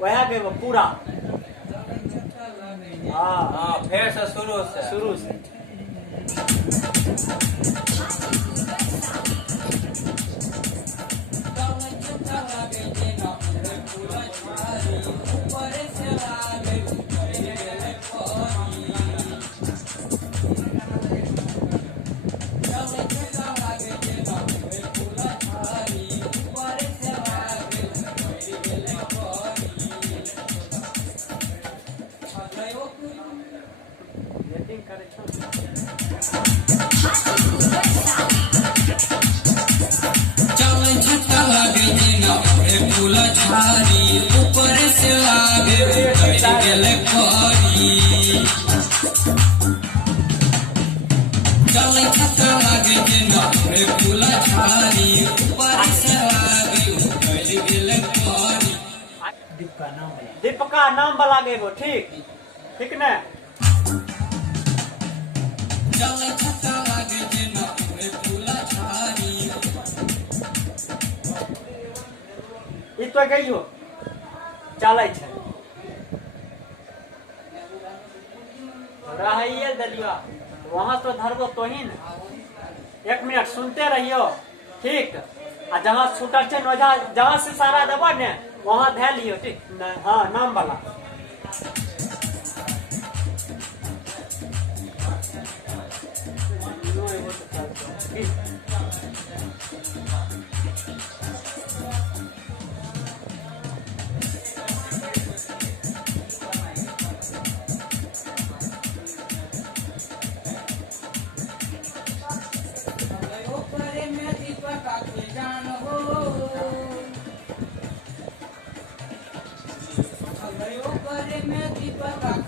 वह गए वो पूरा। हाँ हाँ, फिर से शुरू से। बैटिंग करे छो। चले छक्का लागे जेना रे फूल झाड़ी ऊपर से लागे गड़ गेले खरी। चले छक्का लागे जेना रे फूल झाड़ी ऊपर से लागे गड़ गेले खरी। दीप का नाम बला गए वो। ठीक ठीक न। चले छक्का लागे जेना रे फूल झाड़ी। ई तो गइयो चलै छै। रहिए दलिया वहां तो धरबो तो ही न। 1 मिनट सुनते रहियो। ठीक। आ जहाँ छूटल छै न जहाँ से सारा देबो ने वहां धै लियो। ठीक न। हाँ नाम वाला। में दीपक